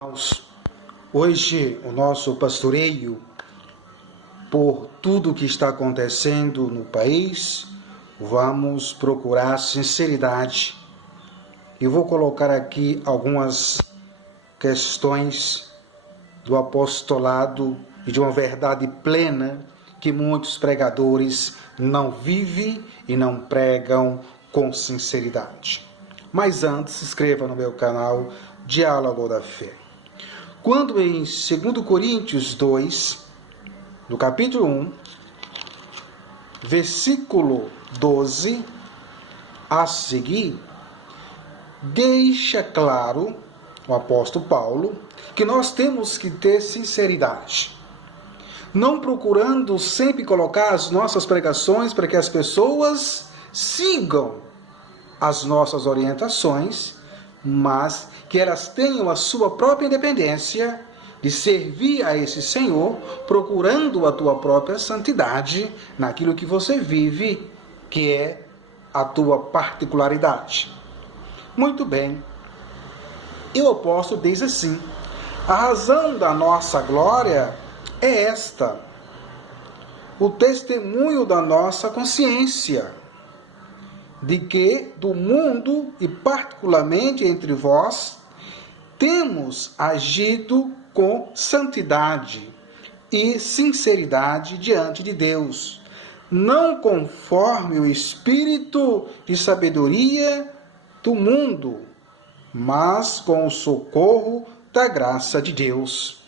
Irmãos, hoje o nosso pastoreio, por tudo que está acontecendo no país, vamos procurar sinceridade. E vou colocar aqui algumas questões do apostolado e de uma verdade plena que muitos pregadores não vivem e não pregam com sinceridade. Mas antes, se inscreva no meu canal Diálogo da Fé. Quando em 2 Coríntios 2, no capítulo 1, versículo 12 a seguir, deixa claro o apóstolo Paulo que nós temos que ter sinceridade, não procurando sempre colocar as nossas pregações para que as pessoas sigam as nossas orientações, mas que elas tenham a sua própria independência de servir a esse Senhor, procurando a tua própria santidade naquilo que você vive, que é a tua particularidade. Muito bem. E o apóstolo diz assim: a razão da nossa glória é esta, o testemunho da nossa consciência, de que do mundo e particularmente entre vós temos agido com santidade e sinceridade diante de Deus, não conforme o espírito de sabedoria do mundo, mas com o socorro da graça de Deus.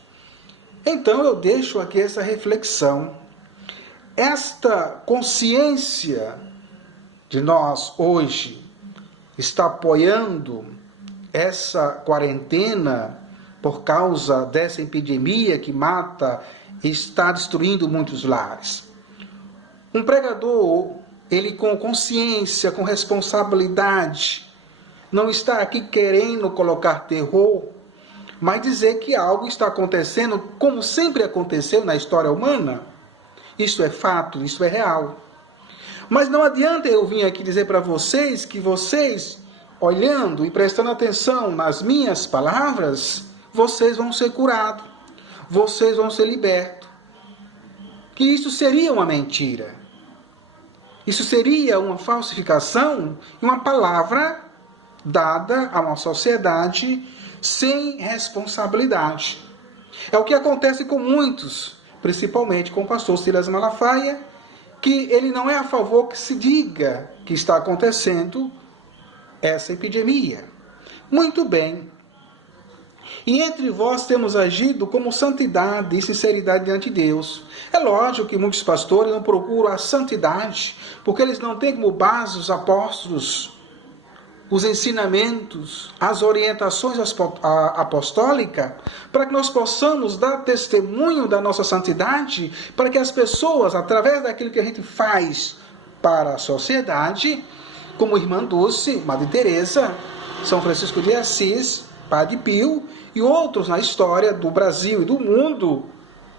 Então eu deixo aqui essa reflexão. Esta consciência de nós hoje está apoiando essa quarentena por causa dessa epidemia que mata e está destruindo muitos lares. Um pregador, ele com consciência, com responsabilidade, não está aqui querendo colocar terror, mas dizer que algo está acontecendo como sempre aconteceu na história humana. Isso é fato, isso é real. Mas não adianta eu vir aqui dizer para vocês que vocês, olhando e prestando atenção nas minhas palavras, vocês vão ser curados, vocês vão ser libertos. Que isso seria uma mentira. Isso seria uma falsificação e uma palavra dada a uma sociedade sem responsabilidade. É o que acontece com muitos, principalmente com o pastor Silas Malafaia, que ele não é a favor que se diga que está acontecendo essa epidemia. Muito bem. E entre vós temos agido como santidade e sinceridade diante de Deus. É lógico que muitos pastores não procuram a santidade, porque eles não têm como base os apóstolos, os ensinamentos, as orientações apostólicas, para que nós possamos dar testemunho da nossa santidade, para que as pessoas, através daquilo que a gente faz para a sociedade, como Irmã Dulce, Madre Teresa, São Francisco de Assis, Padre Pio e outros na história do Brasil e do mundo,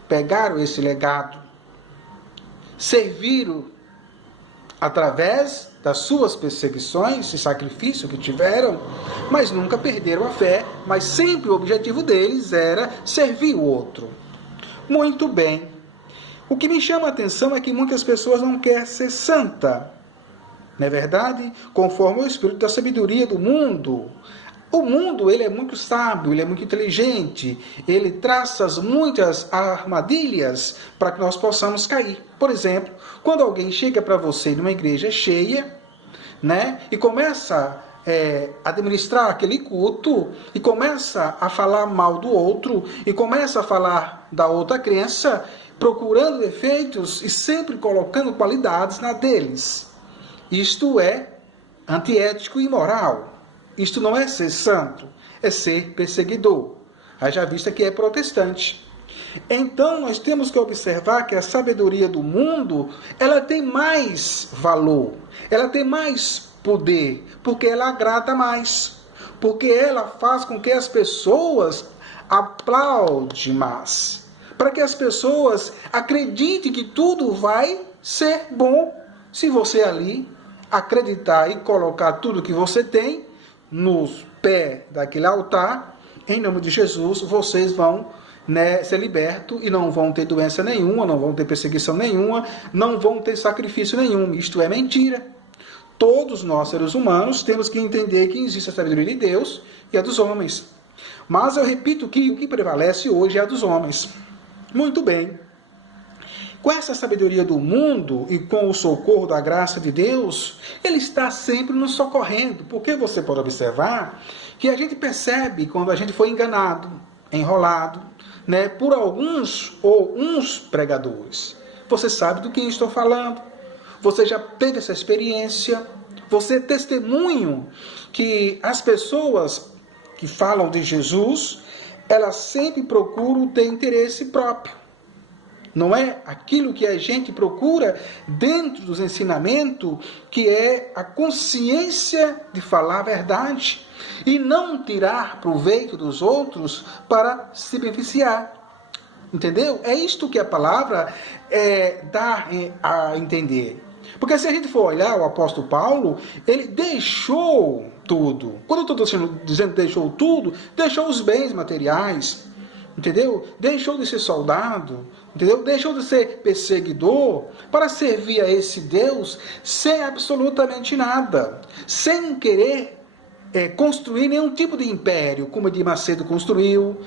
pegaram esse legado, serviram através das suas perseguições e sacrifício que tiveram, mas nunca perderam a fé, mas sempre o objetivo deles era servir o outro. Muito bem. O que me chama a atenção é que muitas pessoas não querem ser santa, não é verdade? Conforme o espírito da sabedoria do mundo. O mundo, ele é muito sábio, ele é muito inteligente, ele traça muitas armadilhas para que nós possamos cair. Por exemplo, quando alguém chega para você numa igreja cheia, né, e começa a administrar aquele culto, e começa a falar mal do outro, e começa a falar da outra crença, procurando defeitos e sempre colocando qualidades na deles. Isto é antiético e imoral. Isto não é ser santo, é ser perseguidor. Haja vista que é protestante. Então, nós temos que observar que a sabedoria do mundo, ela tem mais valor, ela tem mais poder, porque ela agrada mais, porque ela faz com que as pessoas aplaudem mais, para que as pessoas acreditem que tudo vai ser bom se você ali acreditar e colocar tudo que você tem nos pés daquele altar em nome de Jesus, vocês vão ser libertos e não vão ter doença nenhuma, não vão ter perseguição nenhuma, não vão ter sacrifício nenhum. Isto é mentira. Todos nós, seres humanos, temos que entender que existe a sabedoria de Deus e a dos homens. Mas eu repito que o que prevalece hoje é a dos homens. Muito bem. Com essa sabedoria do mundo e com o socorro da graça de Deus, Ele está sempre nos socorrendo. Porque você pode observar que a gente percebe quando a gente foi enganado, enrolado, por alguns ou uns pregadores. Você sabe do que estou falando. Você já teve essa experiência. Você é testemunho que as pessoas que falam de Jesus, elas sempre procuram ter interesse próprio. Não é aquilo que a gente procura dentro dos ensinamentos, que é a consciência de falar a verdade e não tirar proveito dos outros para se beneficiar. Entendeu? É isto que a palavra dá a entender. Porque se a gente for olhar o apóstolo Paulo, ele deixou tudo. Quando eu estou dizendo deixou tudo, deixou os bens materiais. Entendeu? Deixou de ser soldado, entendeu? Deixou de ser perseguidor para servir a esse Deus sem absolutamente nada, sem querer construir nenhum tipo de império, como Edir Macedo construiu,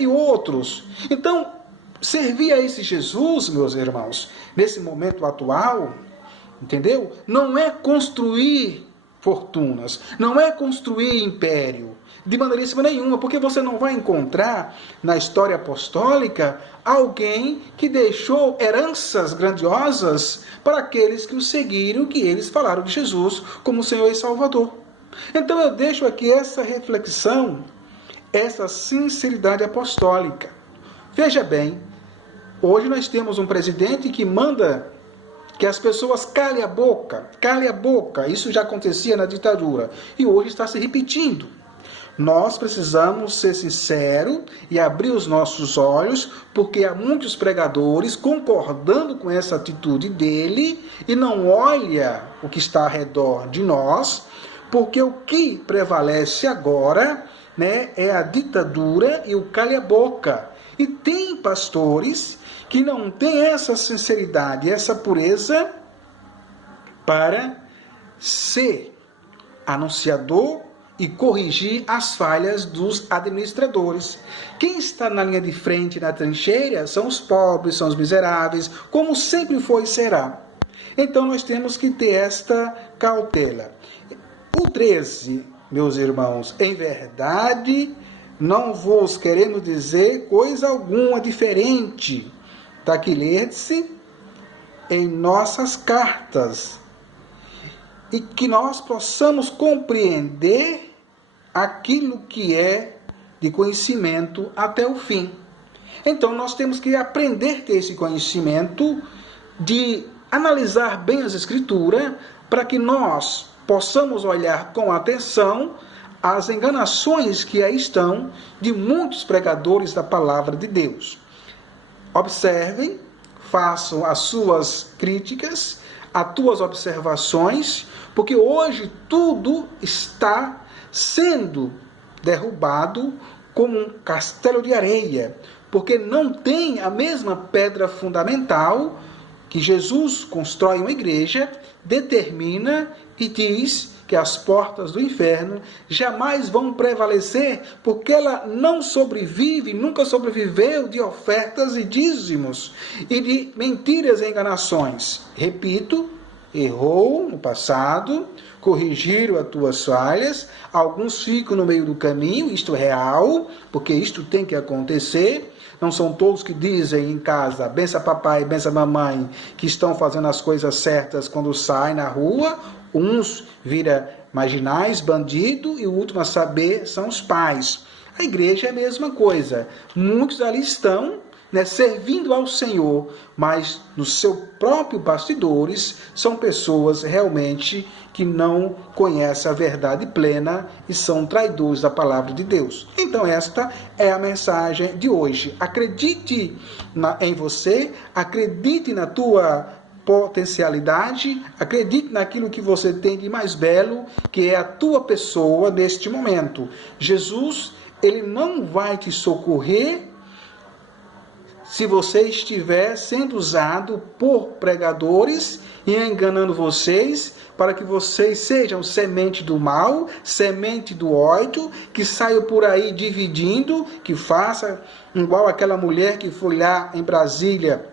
e outros. Então, servir a esse Jesus, meus irmãos, nesse momento atual, entendeu? Não é construir fortunas, não é construir império, de maneiríssima nenhuma, porque você não vai encontrar na história apostólica alguém que deixou heranças grandiosas para aqueles que o seguiram, que eles falaram de Jesus como Senhor e Salvador. Então eu deixo aqui essa reflexão, essa sinceridade apostólica. Veja bem, hoje nós temos um presidente que manda que as pessoas calem a boca. Isso já acontecia na ditadura e hoje está se repetindo. Nós precisamos ser sinceros e abrir os nossos olhos, porque há muitos pregadores concordando com essa atitude dele e não olha o que está ao redor de nós, porque o que prevalece agora é a ditadura e o calha-boca. E tem pastores que não têm essa sinceridade, essa pureza para ser anunciador e corrigir as falhas dos administradores. Quem está na linha de frente, na trincheira, são os pobres, são os miseráveis, como sempre foi e será. Então nós temos que ter esta cautela. O 13, meus irmãos, em verdade, não vos queremos dizer coisa alguma diferente da que lerdes em nossas cartas, e que nós possamos compreender aquilo que é de conhecimento até o fim. Então nós temos que aprender a ter esse conhecimento, de analisar bem as Escrituras, para que nós possamos olhar com atenção as enganações que aí estão de muitos pregadores da palavra de Deus. Observem, façam as suas críticas, as tuas observações, porque hoje tudo está sendo derrubado como um castelo de areia, porque não tem a mesma pedra fundamental que Jesus constrói uma igreja, determina e diz que as portas do inferno jamais vão prevalecer, porque ela não sobrevive, nunca sobreviveu de ofertas e dízimos e de mentiras e enganações. Repito, errou no passado, corrigiram as tuas falhas, alguns ficam no meio do caminho, isto é real, porque isto tem que acontecer. Não são todos que dizem em casa, bença papai, bença mamãe, que estão fazendo as coisas certas quando saem na rua. Uns viram marginais, bandido, e o último a saber são os pais. A igreja é a mesma coisa. Muitos ali estão servindo ao Senhor, mas nos seus próprios bastidores são pessoas realmente que não conhecem a verdade plena e são traidores da palavra de Deus. Então esta é a mensagem de hoje. Acredite em você, acredite na tua potencialidade, acredite naquilo que você tem de mais belo, que é a tua pessoa neste momento. Jesus Ele não vai te socorrer se você estiver sendo usado por pregadores e enganando vocês para que vocês sejam semente do mal, semente do ódio, que saiam por aí dividindo, que faça igual aquela mulher que foi lá em Brasília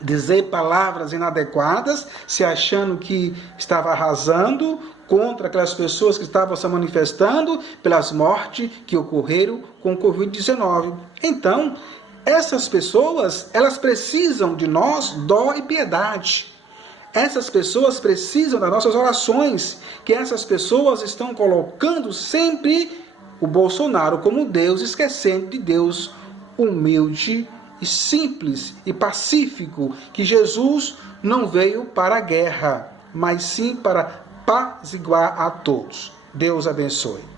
dizer palavras inadequadas, se achando que estava arrasando contra aquelas pessoas que estavam se manifestando pelas mortes que ocorreram com o Covid-19. Então, essas pessoas, elas precisam de nós, dó e piedade. Essas pessoas precisam das nossas orações, que essas pessoas estão colocando sempre o Bolsonaro como Deus, esquecendo de Deus humilde e simples e pacífico, que Jesus não veio para a guerra, mas sim para apaziguar a todos. Deus abençoe.